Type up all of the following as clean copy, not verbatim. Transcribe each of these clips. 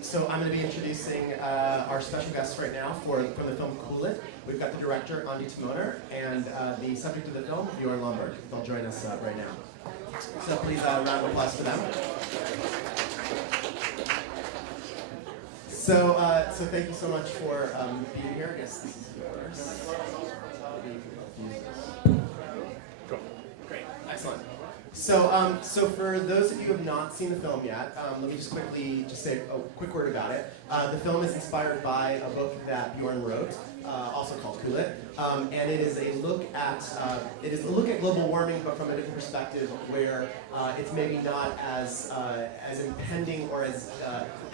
So I'm going to be introducing our special guests right now from the film Cool It. We've got the director, Ondi Timoner, and the subject of the film, Bjorn Lomborg. They'll join us right now. So please, round of applause for them. So thank you so much for being here. I guess this is yours. Cool. Great. Excellent. So for those of you who have not seen the film yet, let me just quickly say a quick word about it. The film is inspired by a book that Bjorn wrote, also called Cool It, and it is a look at global warming, but from a different perspective, where it's maybe not as impending or as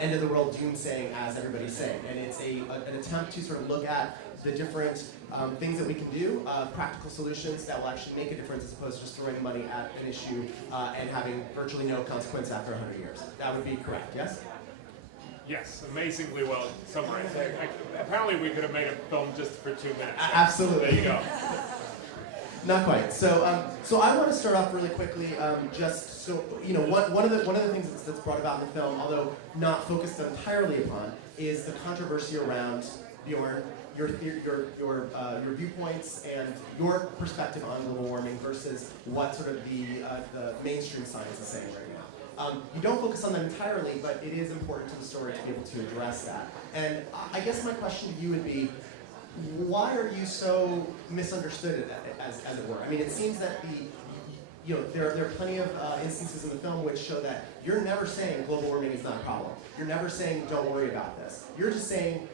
end of the world doomsaying as everybody's saying, and it's an attempt to sort of look at the different things that we can do, practical solutions that will actually make a difference as opposed to just throwing money at an issue and having virtually no consequence after 100 years. That would be correct, yes? Yes, amazingly well summarized. Apparently we could have made a film just for 2 minutes. Absolutely. There you go. Not quite. So I want to start off really quickly, just so you know, one of the things that's brought about in the film, although not focused entirely upon, is the controversy around Bjorn, your viewpoints and your perspective on global warming versus what sort of the mainstream science is saying right now. You don't focus on that entirely, but it is important to the story to be able to address that. And I guess my question to you would be, why are you so misunderstood, as it were? I mean, it seems that there are plenty of instances in the film which show that you're never saying global warming is not a problem. You're never saying don't worry about this. You're just saying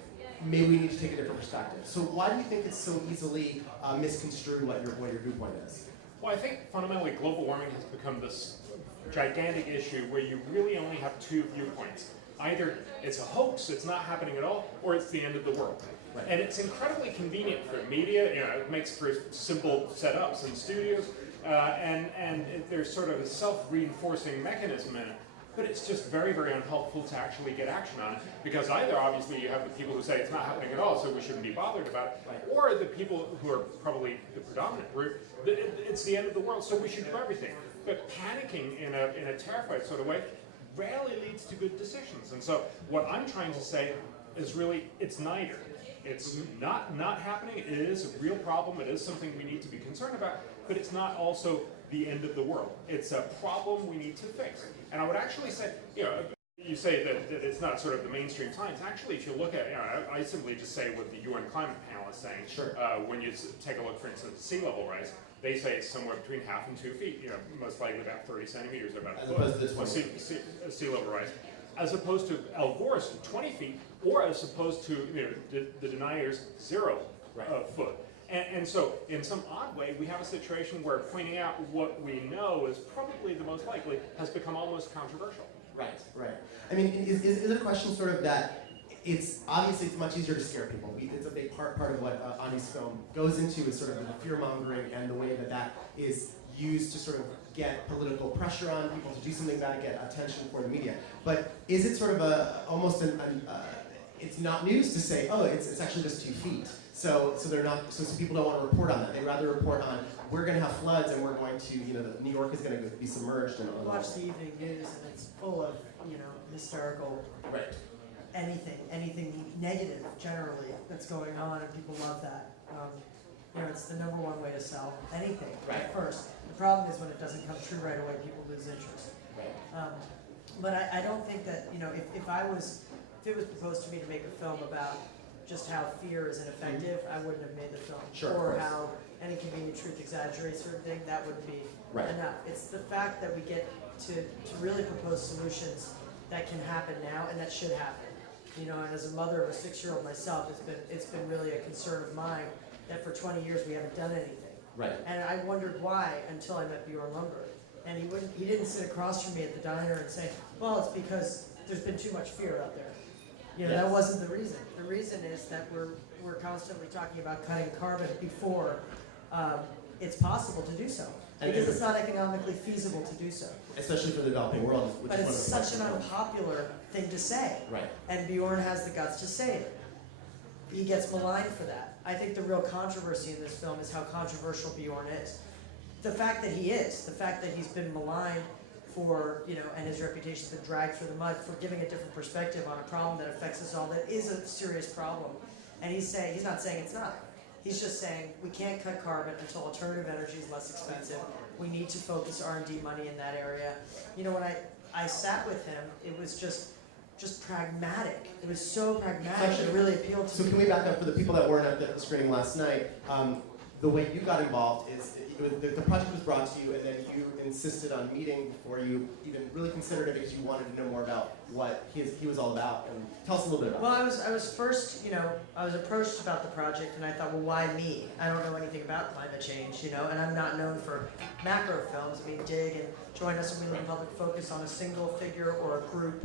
maybe we need to take a different perspective. So why do you think it's so easily misconstrued what your viewpoint is? Well, I think fundamentally global warming has become this gigantic issue where you really only have 2 viewpoints. Either it's a hoax, it's not happening at all, or it's the end of the world. Right. And it's incredibly convenient for media. It makes for simple setups in studios, and there's sort of a self-reinforcing mechanism in it. But it's just very, very unhelpful to actually get action on it, because either obviously you have the people who say it's not happening at all, so we shouldn't be bothered about it, or the people who are probably the predominant group, it's the end of the world, so we should do everything. But panicking in a terrified sort of way rarely leads to good decisions. And so what I'm trying to say is really, it's neither. It's not happening, it is a real problem, it is something we need to be concerned about, but it's not also the end of the world. It's a problem we need to fix. And I would actually say, you say that it's not sort of the mainstream science. Actually, if you look at, I simply just say what the UN climate panel is saying. Sure. When you take a look, for instance, at sea level rise, they say it's somewhere between 1/2 and 2 feet, most likely about 30 centimeters or about a foot, sea level rise. As opposed to Al Gore's 20 feet, or as opposed to the deniers 0 foot. And so, in some odd way, we have a situation where pointing out what we know is probably the most likely has become almost controversial. Right, right. I mean, is it a question sort of that it's much easier to scare people? It's a big part of what Ondi's film goes into, is sort of the fear-mongering and the way that is used to sort of get political pressure on people to do something about it, get attention for the media. But is it sort of almost it's not news to say, oh, it's actually just 2 feet. So they're not. So people don't want to report on that. They rather report on, we're going to have floods and we're going to, New York is going to be submerged. And watch the evening news and it's full of, hysterical. Right. Anything negative generally that's going on, and people love that. It's the #1 way to sell anything at first. The problem is when it doesn't come true right away, people lose interest. Right. But I don't think that, if it was proposed to me to make a film about just how fear is ineffective, I wouldn't have made the film. Sure, or how any convenient truth exaggerates certain thing, that wouldn't be enough. It's the fact that we get to really propose solutions that can happen now and that should happen. And as a mother of a 6-year-old myself, it's been really a concern of mine that for 20 years we haven't done anything. Right. And I wondered why until I met Bjorn Lomborg. And he didn't sit across from me at the diner and say, well, it's because there's been too much fear out there. That wasn't the reason. The reason is that we're constantly talking about cutting carbon before it's possible to do so. Because it's not economically feasible to do so. Especially for the developing world. But it's such an unpopular thing to say. Right. And Bjorn has the guts to say it. He gets maligned for that. I think the real controversy in this film is how controversial Bjorn is. The fact that he's been maligned for, and his reputation's been dragged through the mud for giving a different perspective on a problem that affects us all, that is a serious problem. And he's not saying it's not. He's just saying we can't cut carbon until alternative energy is less expensive. We need to focus R&D money in that area. When I sat with him, it was just pragmatic. It was so pragmatic. It really appealed to me. So can we back up for the people that weren't at the screening last night? The way you got involved is the project was brought to you, and then you insisted on meeting before you even really considered it because you wanted to know more about what he was all about. And tell us a little bit about it. Well, I was first, I was approached about the project, and I thought, well, why me? I don't know anything about climate change, and I'm not known for macro films. I mean, dig and join us when we live in public, focus on a single figure or a group,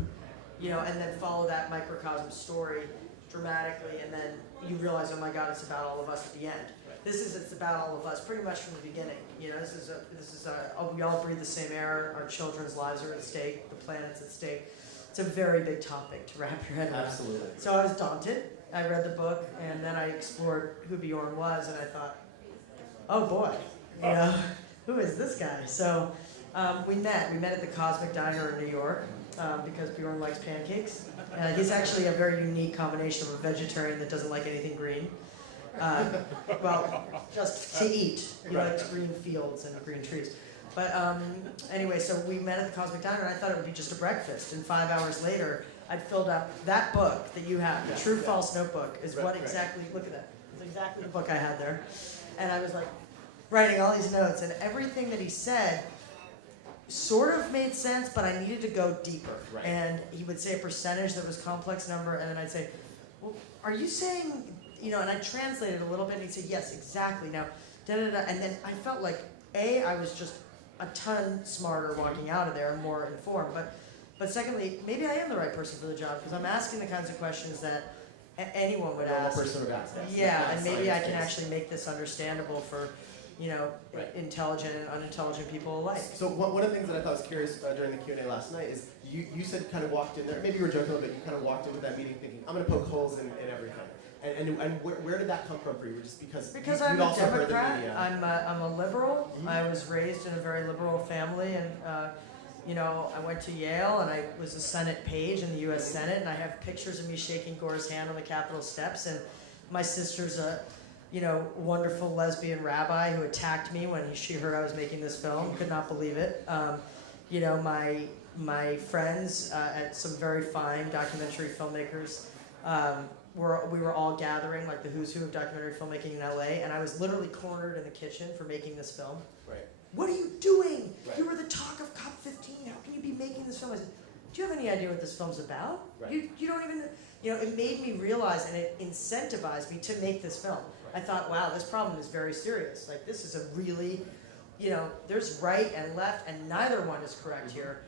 and then follow that microcosm story dramatically, and then you realize, oh my God, it's about all of us at the end. It's about all of us, pretty much from the beginning. We all breathe the same air. Our children's lives are at stake. The planet's at stake. It's a very big topic to wrap your head around. Absolutely. So I was daunted. I read the book, and then I explored who Bjorn was, and I thought, oh boy, who is this guy? So we met. We met at the Cosmic Diner in New York because Bjorn likes pancakes. He's actually a very unique combination of a vegetarian that doesn't like anything green. Well, just to eat. He likes green fields and green trees. But anyway, so we met at the Cosmic Diner, and I thought it would be just a breakfast. And 5 hours later, I'd filled up that book that you have, the True False Notebook, is what exactly, look at that. It's exactly the book I had there. And I was like writing all these notes, and everything that he said sort of made sense, but I needed to go deeper. Right. And he would say a percentage that was complex number, and then I'd say, well, are you saying, and I translated a little bit, and he'd say, yes, exactly. Now, da-da-da, and then I felt like, I was just a ton smarter walking out of there and more informed, but secondly, maybe I am the right person for the job, because I'm asking the kinds of questions that anyone would ask. Person would ask. Yeah, and maybe I can actually make this understandable for, intelligent and unintelligent people alike. So one of the things that I thought was curious during the Q&A last night is you said kind of walked in there, maybe you were joking a little bit, you kind of walked into that meeting thinking, I'm going to poke holes in everything. And where did that come from for you? Just because I'm a also heard the Democrat, media. I'm a liberal. Mm-hmm. I was raised in a very liberal family, and I went to Yale, and I was a Senate page in the U.S. Senate, and I have pictures of me shaking Gore's hand on the Capitol steps, and my sister's a wonderful lesbian rabbi who attacked me when she heard I was making this film. Could not believe it. My friends at some very fine documentary filmmakers. We were all gathering, like the who's who of documentary filmmaking in LA, and I was literally cornered in the kitchen for making this film. Right. What are you doing? Right. You were the talk of COP15. How can you be making this film? I said, do you have any idea what this film's about? Right. You don't even, it made me realize, and it incentivized me to make this film. Right. I thought, wow, this problem is very serious. Like, this is a really, there's right and left, and neither one is correct here.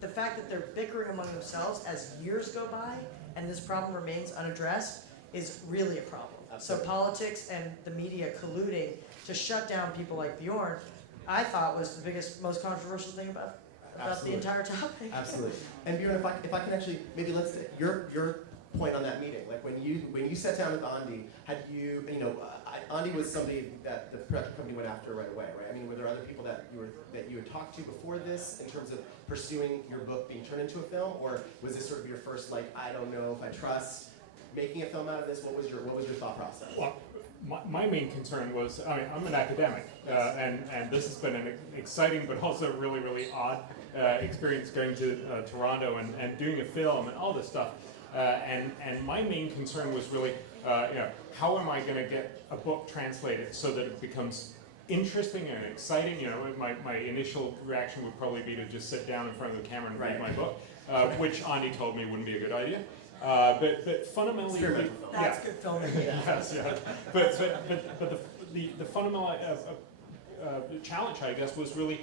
The fact that they're bickering among themselves as years go by, and this problem remains unaddressed, is really a problem. Absolutely. So politics and the media colluding to shut down people like Bjorn, I thought was the biggest, most controversial thing about the entire topic. Absolutely. And Bjorn, if I can actually, maybe let's, your point on that meeting, like when you sat down with Ondi, had you, Ondi was somebody that the production company went after right away, right? I mean, were there other people that you had talked to before this in terms of pursuing your book being turned into a film, or was this sort of your first, like, I don't know if I trust making a film out of this? What was your thought process? Well, my main concern was, I'm an academic, and this has been an exciting but also really, really odd experience going to Toronto and doing a film and all this stuff. And my main concern was really, how am I going to get a book translated so that it becomes interesting and exciting? My initial reaction would probably be to just sit down in front of the camera and read my book, which Ondi told me wouldn't be a good idea. But fundamentally, that's good filmmaking. Yes, yeah. But the fundamental challenge, I guess, was really,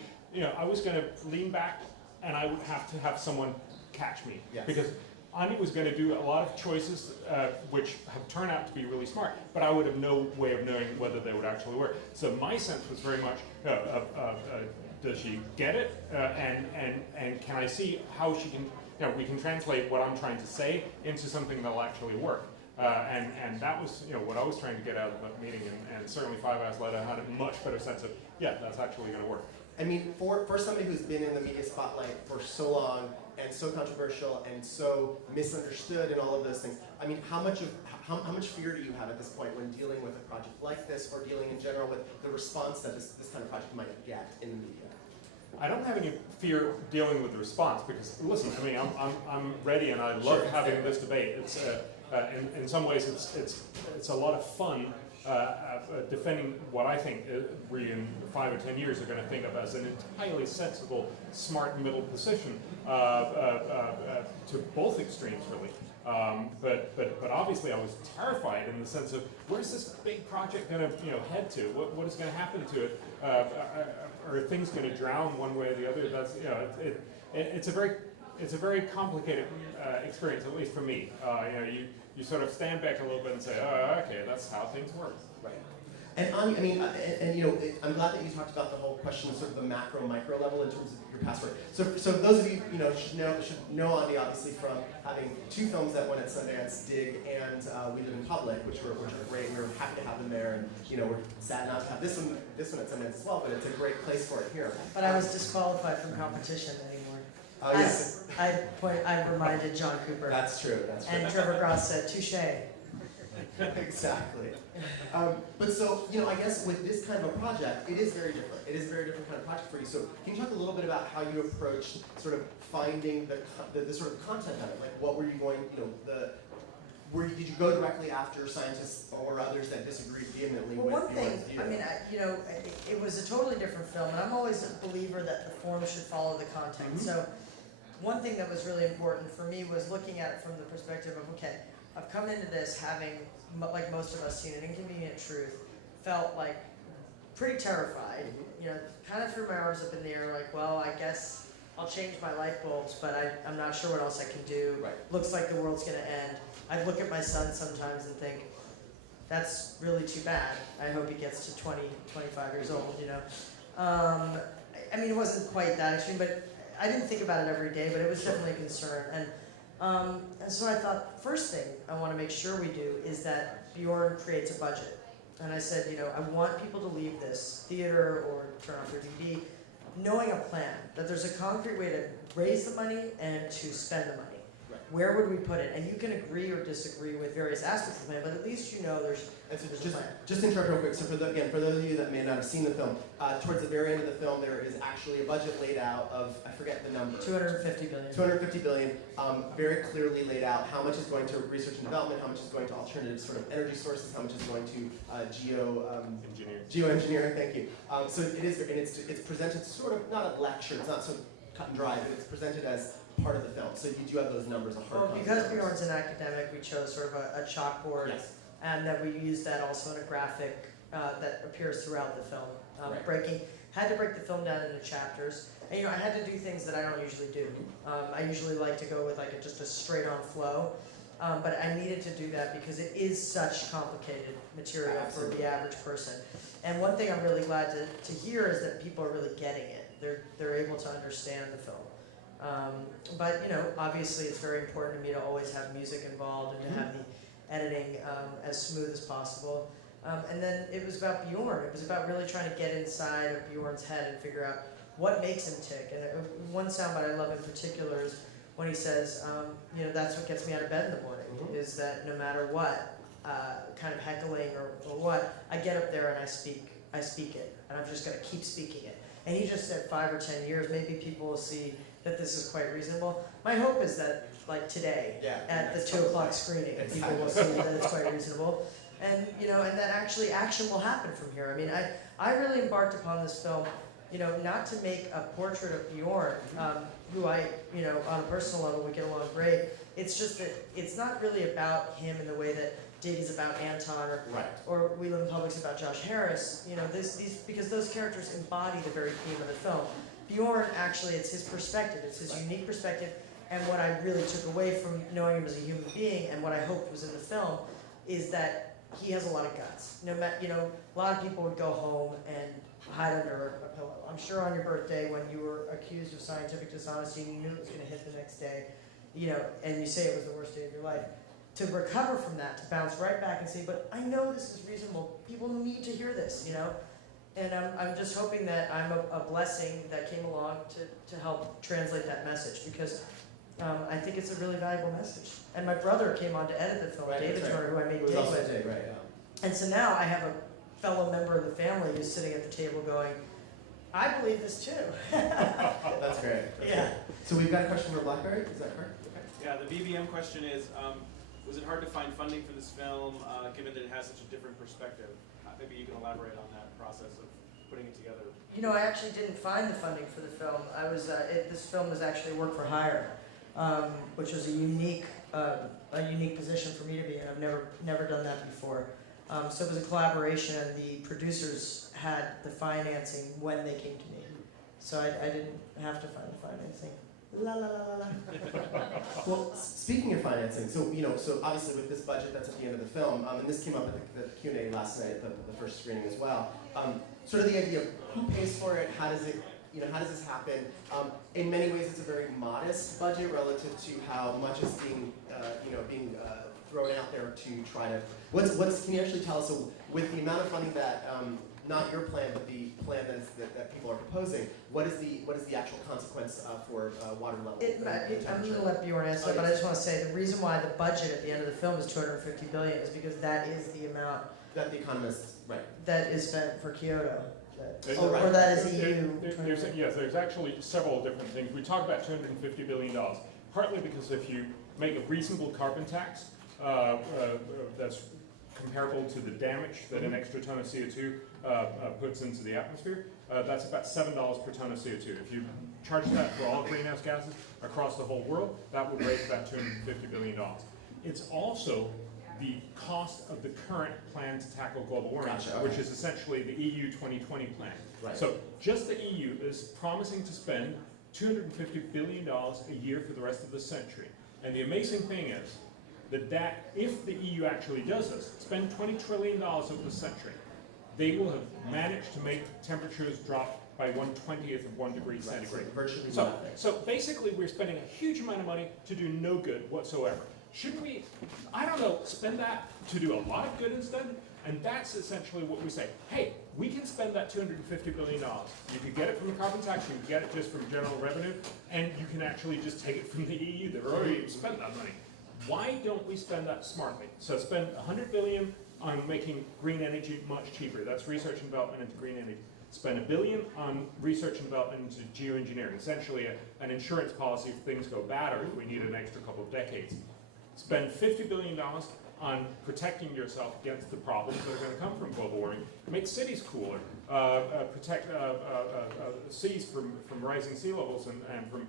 I was going to lean back, and I would have to have someone catch me, because Ondi was going to do a lot of choices which have turned out to be really smart, but I would have no way of knowing whether they would actually work. So my sense was very much, does she get it, and can I see how she can, we can translate what I'm trying to say into something that'll actually work. And that was what I was trying to get out of that meeting, and certainly 5 hours later I had a much better sense of, that's actually going to work. I mean, for somebody who's been in the media spotlight for so long and so controversial and so misunderstood and all of those things, I mean, how much fear do you have at this point when dealing with a project like this, or dealing in general with the response that this kind of project might get in the media? I don't have any fear dealing with the response because, listen, I mean, I'm ready and I love having this debate. It's in some ways it's a lot of fun defending what I think we in 5 or 10 years are going to think of as an entirely sensible, smart middle position to both extremes, really. But obviously I was terrified in the sense of where's this big project going to head to? What is going to happen to it? Are things going to drown one way or the other? That's it's a very complicated experience, at least for me. You sort of stand back a little bit and say, oh, okay, that's how things work. Right. And Ondi, I mean, I'm glad that you talked about the whole question of sort of the macro, micro level in terms of your past work. So those of you, should know Ondi obviously from having 2 films that won at Sundance, Dig and We Live in Public, which were great. We were happy to have them there, and we're sad not to have this one at Sundance as well. But it's a great place for it here. But I was disqualified from competition anymore. Oh yes. I reminded John Cooper. That's true. And Trevor Gross said, touche. Exactly. But so, I guess with this kind of a project, it is very different. It is a very different kind of project for you. So can you talk a little bit about how you approached sort of finding the sort of content of it? Like, what were you going, did you go directly after scientists or others that disagreed vehemently with one thing, view? I mean, it was a totally different film, and I'm always a believer that the form should follow the content. Mm-hmm. So one thing that was really important for me was looking at it from the perspective of, okay, I've come into this having, like most of us, seen an inconvenient truth, felt like pretty terrified, kind of threw my arms up in the air, like, well, I guess I'll change my light bulbs, but I'm not sure what else I can do. Right. Looks like the world's going to end. I look at my son sometimes and think, that's really too bad. I hope he gets to 20, 25 years old, I mean, it wasn't quite that extreme, but I didn't think about it every day, but it was definitely a concern. And so I thought, first thing I want to make sure we do is that Bjorn creates a budget. And I said, I want people to leave this theater or turn off their DVD knowing a plan, that there's a concrete way to raise the money and to spend the money. Right. Where would we put it? And you can agree or disagree with various aspects of the plan, but at least there's a plan. Just to interrupt real quick, so for those of you that may not have seen the film, towards the very end of the film there is actually a budget laid out of, I forget the number. 250 billion. 250 billion, very clearly laid out how much is going to research and development, how much is going to alternative sort of energy sources, how much is going to geoengineering, thank you. So it is, and it's presented sort of, not a lecture, it's not so cut and dry, but it's presented as part of the film. So you do have those numbers, because Bjorn's an academic, we chose sort of a chalkboard. Yes. And that we used that also in a graphic that appears throughout the film. Right. Had to break the film down into chapters. And I had to do things that I don't usually do. I usually like to go with just a straight on flow. But I needed to do that because it is such complicated material Absolutely. for the average person. And one thing I'm really glad to hear is that people are really getting it. They're able to understand the film. But obviously it's very important to me to always have music involved and to have the editing as smooth as possible. And then it was about Bjorn. It was about really trying to get inside of Bjorn's head and figure out what makes him tick. And one soundbite I love in particular is when he says, that's what gets me out of bed in the morning, is that no matter what, kind of heckling or what, I get up there and I speak it. And I'm just going to keep speaking it. And he just said 5 or 10 years, maybe people will see that this is quite reasonable. My hope is that, like today, at the 2 o'clock screening, people will see that it's quite reasonable. And, and that actually action will happen from here. I mean, I really embarked upon this film, not to make a portrait of Bjorn, who I, on a personal level, we get along great. It's just that it's not really about him in the way that Dig is about Anton, or We Live in Public's about Josh Harris. Because those characters embody the very theme of the film. Bjorn, actually, it's his perspective. It's his unique perspective. And what I really took away from knowing him as a human being, and what I hoped was in the film, is that he has a lot of guts. A lot of people would go home and hide under a pillow. I'm sure on your birthday, when you were accused of scientific dishonesty and you knew it was going to hit the next day, and you say it was the worst day of your life, to recover from that, to bounce right back and say, but I know this is reasonable. People need to hear this, And I'm just hoping that I'm a blessing that came along to help translate that message, because I think it's a really valuable message. And my brother came on to edit the film, David Turner, who I made Day with. Right, yeah. And so now I have a fellow member of the family who's sitting at the table going, I believe this too. That's great. Yeah. So we've got a question for Blackberry, is that correct? Okay. Yeah, the BBM question is, was it hard to find funding for this film, given that it has such a different perspective? Maybe you can elaborate on that process of putting it together. You know, I actually didn't find the funding for the film. I was this film was actually work for hire, which was a unique position for me to be in. I've never done that before. So it was a collaboration, and the producers had the financing when they came to me. So I didn't have to find the financing. La la la la la. Well, speaking of financing, so so obviously with this budget that's at the end of the film, and this came up at the Q&A last night at the first screening as well. Sort of the idea of who pays for it, how does it, how does this happen? In many ways, it's a very modest budget relative to how much is being thrown out there to try to. Can you actually tell us, so with the amount of funding that not your plan, but the plan that people are proposing, what is the actual consequence for water level? I'm going to let Bjorn answer that, but I just want to say the reason why the budget at the end of the film is $250 billion is because that is the amount that the economists, right, that is spent for Kyoto. Right. Or that is EU. Yes, there's actually several different things. We talk about $250 billion, partly because if you make a reasonable carbon tax that's comparable to the damage that an extra ton of CO2 puts into the atmosphere, that's about $7 per ton of CO2. If you charge that for all greenhouse gases across the whole world, that would raise about $250 billion. It's also the cost of the current plan to tackle global warming, Gotcha, okay. which is essentially the EU 2020 plan. Right. So just the EU is promising to spend $250 billion a year for the rest of the century. And the amazing thing is that if the EU actually does this, spend $20 trillion over the century, they will have managed to make temperatures drop by 1/20th of 1 degree centigrade. Virtually nothing. So basically we're spending a huge amount of money to do no good whatsoever. Should we, I don't know, spend that to do a lot of good instead? And that's essentially what we say. Hey, we can spend that $250 billion. You could get it from the carbon tax, you can get it just from general revenue, and you can actually just take it from the EU. They've already spent that money. Why don't we spend that smartly? So spend $100 billion on making green energy much cheaper. That's research and development into green energy. Spend $1 billion on research and development into geoengineering, essentially an insurance policy if things go bad or if we need an extra couple of decades. Spend $50 billion on protecting yourself against the problems that are going to come from global warming. Make cities cooler, protect seas from rising sea levels and from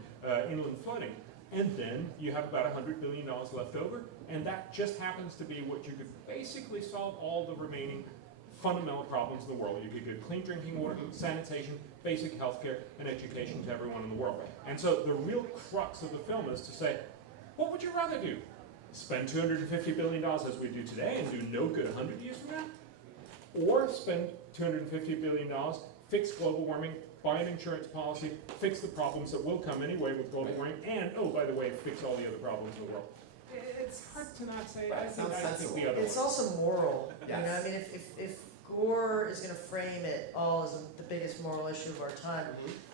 inland flooding. And then you have about $100 billion left over, and that just happens to be what you could basically solve all the remaining fundamental problems in the world. You could get clean drinking water, sanitation, basic healthcare, and education to everyone in the world. And so the real crux of the film is to say, what would you rather do? Spend $250 billion as we do today and do no good 100 years from now? Or spend $250 billion, fix global warming, buy an insurance policy, fix the problems that will come anyway with global warming, and, oh, by the way, fix all the other problems in the world. It's hard to not say. Right, I think the other It's one. also moral. Yes. You know, I mean, if Gore is going to frame it all as the biggest moral issue of our time,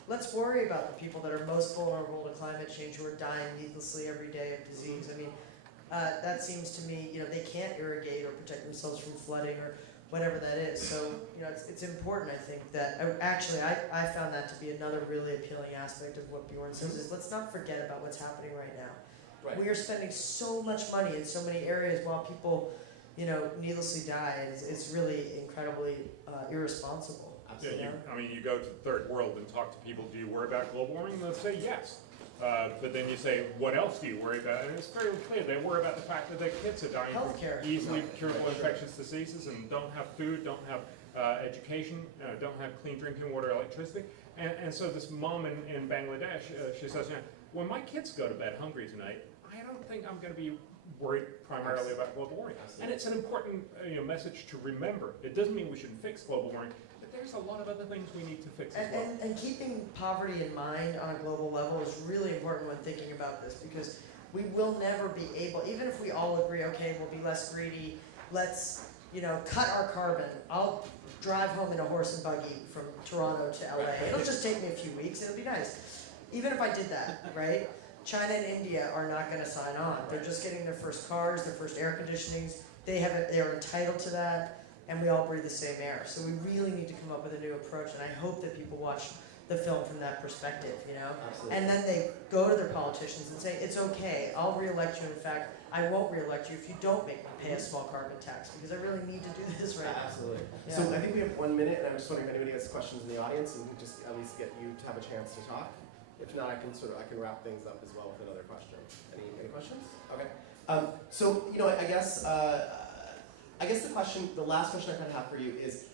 let's worry about the people that are most vulnerable to climate change, who are dying needlessly every day of disease. I mean, that seems to me, they can't irrigate or protect themselves from flooding or whatever that is. So, it's important, I think, that, actually, I found that to be another really appealing aspect of what Bjorn says, is let's not forget about what's happening right now. Right. We are spending so much money in so many areas while people, needlessly die. It's really incredibly irresponsible. Absolutely. Yeah, you go to the third world and talk to people, do you worry about global warming? And they'll say yes. But then you say, what else do you worry about? And it's very clear, they worry about the fact that their kids are dying Healthcare. from easily curable infectious diseases and don't have food, don't have education, don't have clean drinking water, electricity. And so this mom in Bangladesh, she says, when my kids go to bed hungry tonight, I don't think I'm going to be worried primarily about global warming. And it's an important message to remember. It doesn't mean we shouldn't fix global warming, but there's a lot of other things we need to fix as well. And keeping poverty in mind on a global level is really important when thinking about this, because we will never be able, even if we all agree, okay, we'll be less greedy, let's you know, cut our carbon. I'll drive home in a horse and buggy from Toronto to LA. It'll just take me a few weeks. It'll be nice. Even if I did that, right? China and India are not going to sign on. They're just getting their first cars, their first air conditionings. They're entitled to that, and we all breathe the same air. So we really need to come up with a new approach, and I hope that people watch the film from that perspective, you know? Absolutely. And then they go to their politicians and say, it's okay, I'll reelect you. In fact, I won't reelect you if you don't make me pay a small carbon tax, because I really need to do this right now. Absolutely. Yeah. So I think we have 1 minute, and I'm just wondering if anybody has questions in the audience, and we can just at least get you to have a chance to talk. If not, I can wrap things up as well with another question. Any questions? Okay. So you know, I guess the last question I kind of have for you is,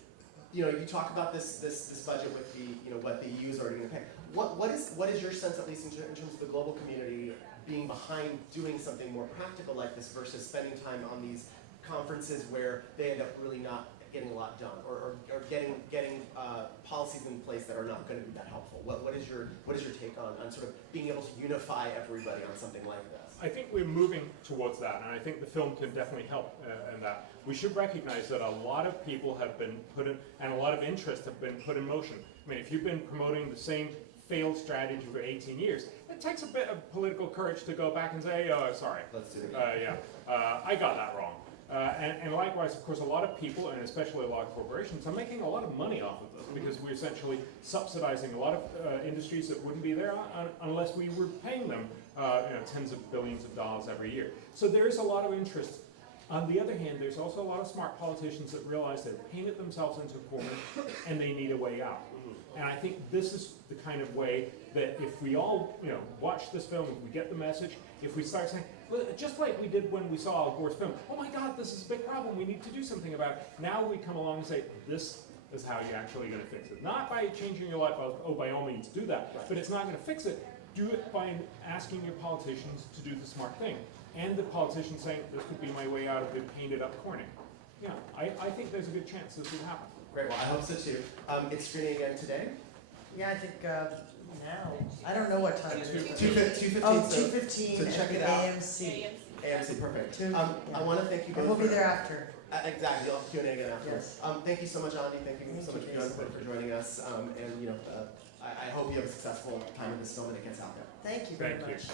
you know, you talk about this budget with the, you know, what the EU is already going to pay. What is your sense, at least in terms of the global community, being behind doing something more practical like this versus spending time on these conferences where they end up really not getting a lot done, or getting policies in place that are not going to be that helpful? What is your take on sort of being able to unify everybody on something like this? I think we're moving towards that, and I think the film can definitely help in that. We should recognize that a lot of people have been put in, and a lot of interest have been put in motion. I mean, if you've been promoting the same failed strategy for 18 years, it takes a bit of political courage to go back and say, oh, sorry. Let's do it. I got that wrong. And likewise, of course, a lot of people, and especially a lot of corporations, are making a lot of money off of this because we're essentially subsidizing a lot of industries that wouldn't be there unless we were paying them tens of billions of dollars every year. So there is a lot of interest. On the other hand, there's also a lot of smart politicians that realize they've painted themselves into a corner and they need a way out. And I think this is the kind of way that if we all, you know, watch this film, if we get the message, if we start saying, just like we did when we saw Al Gore's film, oh my God, this is a big problem, we need to do something about it. Now we come along and say, this is how you're actually going to fix it. Not by changing your life, oh, by all means do that, but it's not going to fix it. Do it by asking your politicians to do the smart thing. And the politicians saying, this could be my way out of the painted up corner. Yeah, I think there's a good chance this would happen. Great, well I hope so too. It's screening again today? Yeah, I think now. I don't know what time it is. 2:15. Oh, so 2:15 check at it the out. AMC. AMC, perfect. Yeah. I want to thank you both. And we'll be for- there after. Exactly, I'll Q&A again afterwards. Yes. Thank you so much, Ondi. Thank you so Thank much, you, Bjorn, Jason. for joining us. And you know, I hope you have a successful time with this film and it gets out there. Thank you very Thank you. much.